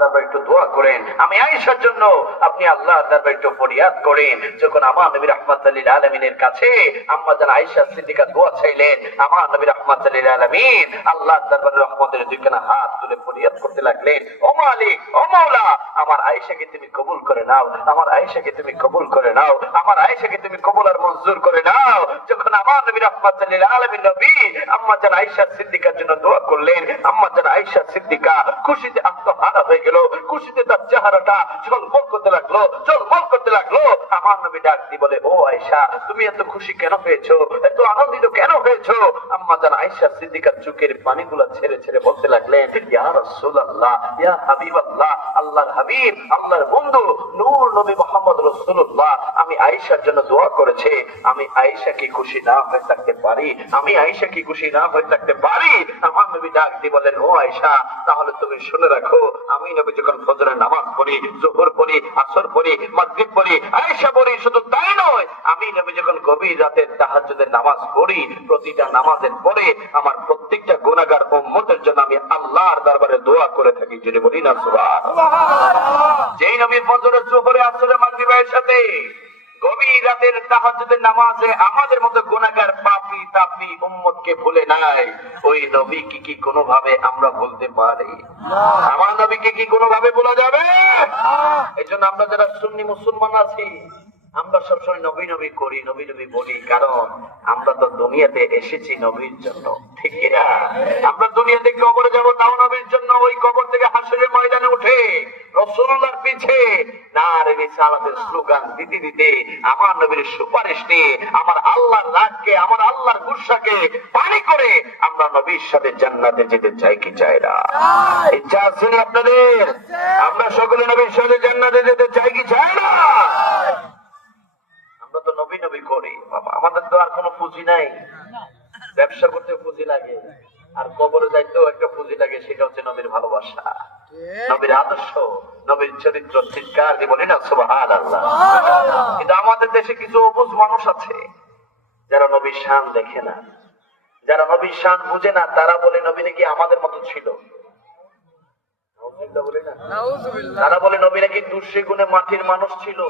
দরবারে একটু দোয়া করেন, আমি আয়েশার জন্য আপনি আল্লাহর দরবারে একটু ফরিয়াদ করেন। যখন আমার নবী রাহমাতুল লিল আলামিনের কাছে আম্মা জান আয়েশা সিদ্দিকা দোয়া চাইলেন, আমার নবী রাহমাতুল লিল আলামিন আল্লাহর দরবারে রহমতের দুইখানা হাত তুলে ফরিয়াদ করতে লাগলেন, ও মালিক, ও মাওলা, আমার আয়েশাকে তুমি কবুল করে নাও, আমার আয়েশাকে তুমি কবুল করে নাও, আমার আয়েশাকে তুমি কবুল আর মঞ্জুর করে নাও। যখন আমার নবী রাহমাতুল লিল আলামিন নবী আম্মা জান আয়েশা সিদ্দিকার জন্য দোয়া করলেন, আম্মা জান আয়েশা সিদ্দিকা খুশিতে আত্মহারা হয়ে গেল, খুশিতে তার চেহারাটা ঝলমল করতে লাগলো, ঝলমল করতে লাগলো। আমার নবী ডাক দিয়ে বলে, ও আয়েশা, তুমি এত খুশি কেন হয়েছো, এত আনন্দিত কেন হয়েছো? আম্মা জান আয়েশা সিদ্দিকার চোখের পানিগুলো ছেড়ে ছেড়ে বলতে লাগলেন, ইয়া রাসূলুল্লাহ, ইয়া হাবিবাল্লাহ, আল্লাহর হাবিব, আল্লাহর বন্ধু নূর নবী মুহাম্মদ রাসূলুল্লাহ, আমি আয়েশার জন্য দোয়া করেছি, আমি আয়েশা কি খুশি না হয়ে থাকতে পারি? আমি আয়েশা কি খুশি না হয়ে থাকতে পারি? আমার নবী ডাক দিয়ে বলেন, ও আয়েশা, তাহলে তুমি শুনে রাখো, আমি নবী যখন ফজরের নামাজ পড়ি, যোহর পড়ি, আসর পড়ি, মাগরিব পড়ি, আয়েশা পড়ি, শুধু তাই নয়, আমি নবী যখন গভীর রাতে তাহাজ্জুদের নামাজ পড়ি, প্রতিটা নামাজের পরে আমার প্রত্যেকটা গুনাহগার উম্মতের জন্য আমি আল্লাহর দরবারে দোয়া করে থাকি। যদি বলি না সুবহানাল্লাহ। যেই নবী ফজরের, যোহরে, আসরে, মাগরিবের সাথে গভীর রাতের তাহাজ্জুদের নামাজে আমাদের মতো গুনাহগার পাপী তাপী উম্মতকে ভুলে নাই, ওই নবীকে কি কোনোভাবে আমরা বলতে পারি? আমার নবীকে কি কোনোভাবে বলা যাবে? এই জন্য আমরা যারা সুন্নি মুসলমান আছি, আমরা সবসময় নবী নবী করি, নবী নবী বলি, কারণ আমরা তো দুনিয়াতে এসেছি নবীর জন্য, ঠিক না? আমরা দুনিয়াতে কবরে যাবো তাও নবীর জন্য। ওই কবর থেকে হাসরের ময়দানে উঠে রাসূলুল্লাহর পিছে নারে রিসালাতের স্লোগান দিতে দিতে আমার নবীর সুপারিশ নিয়ে আমার আল্লাহর রাগকে, আমার আল্লাহর গুসাকে পানি করে আমরা নবীর সাথে জান্নাতে যেতে চাই কি চাই না? ইচ্ছা আছে না আপনাদের? আমরা সকলে নবীর সাথে জান্নাতে যেতে চাই কি চাই না? আমরা তো নবী নবী করি, আমাদের তো আর কোনো পুঁজি নাই। ব্যবসা করতে পুঁজি লাগে, আর কবরে যাইতেও একটা পুঁজি লাগে, সেটা হচ্ছে নবীর ভালোবাসা, নবীর আদর্শ, নবীর চরিত্র। চিৎকার দিয়ে বলি না সুবহানাল্লাহ। কিন্তু আমাদের দেশে কিছু অবুঝ মানুষ আছে যারা নবীর শান দেখে না, যারা নবীর শান বুঝে না, তারা বলে নবী নাকি আমাদের মতো ছিল। তারা বলে নবী নাকি দুর্শে গুণে মাটির মানুষ ছিল,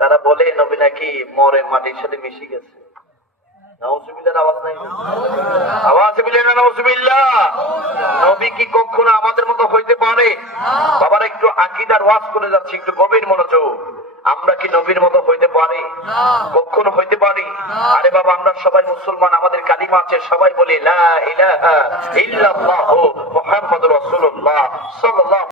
তারা বলে নবী নাকি মরে মাটির সাথে মিশে গেছে। নাউজুবিল্লাহর আওয়াজ নাই? আওয়াজ বিলে না নাউজুবিল্লাহ। নবী কি কখনো আমাদের মতো হইতে পারে? বাবারা একটু আকীদার ওয়াজ করে যাচ্ছি, একটু গভীর মনোযোগ। আমরা কি নবীর মতো হইতে পারি? কখনো হইতে পারি? আরে বাবা, আমরা সবাই মুসলমান, আমাদের কালিমা আছে, সবাই বলি লা ইলাহা ইল্লাল্লাহু মুহাম্মাদুর রাসূলুল্লাহ সাল্লাল্লাহু